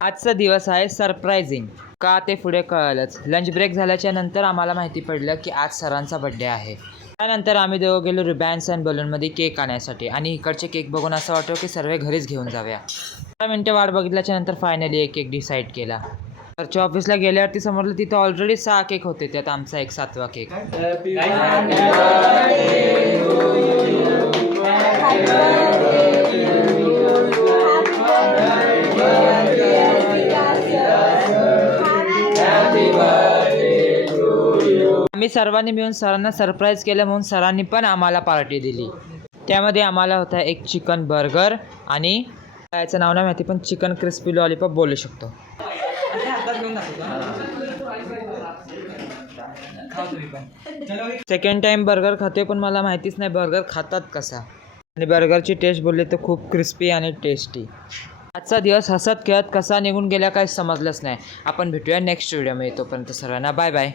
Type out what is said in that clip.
आजचा दिवस आहे सरप्रायझिंग. का ते पुढे कळलंच. लंच ब्रेक झाल्याच्या नंतर आम्हाला माहिती पडलं की आज सरांचा बड्डे आहे. त्यानंतर आम्ही दोघं गेलो रिबॅन्स अँड बलूनमध्ये केक आणण्यासाठी आणि इकडचे केक बघून असं वाटतं की सर्व घरीच घेऊन जाऊया. 15 मिनिटं वाट बघितल्याच्या नंतर फायनली एक केक डिसाईड केला. सरच्या ऑफिसला गेल्यावरती समोरलं तिथं ऑलरेडी 6 केक होते, त्यात आमचा एक 7वा केक. आम्ही सर्वांनी मिळून सरांना सरप्राईज केलं म्हणून सरांनी पण आम्हाला पार्टी दिली. त्यामध्ये आम्हाला होता एक चिकन बर्गर आणि याचं नाव नाही माहिती पण चिकन क्रिस्पी लॉलीपॉप बोलू शकतो. सेकंड टाइम बर्गर खाते पण मला माहितीच नाही बर्गर खातात कसा. आणि बर्गरची टेस्ट बोलली तर खूप क्रिस्पी आणि टेस्टी. आजचा दिवस हसत खेळत कसा निघून गेला काही समजलंच नाही. आपण भेटूया नेक्स्ट व्हिडिओमध्ये. तोपर्यंत सर्वांना बाय बाय.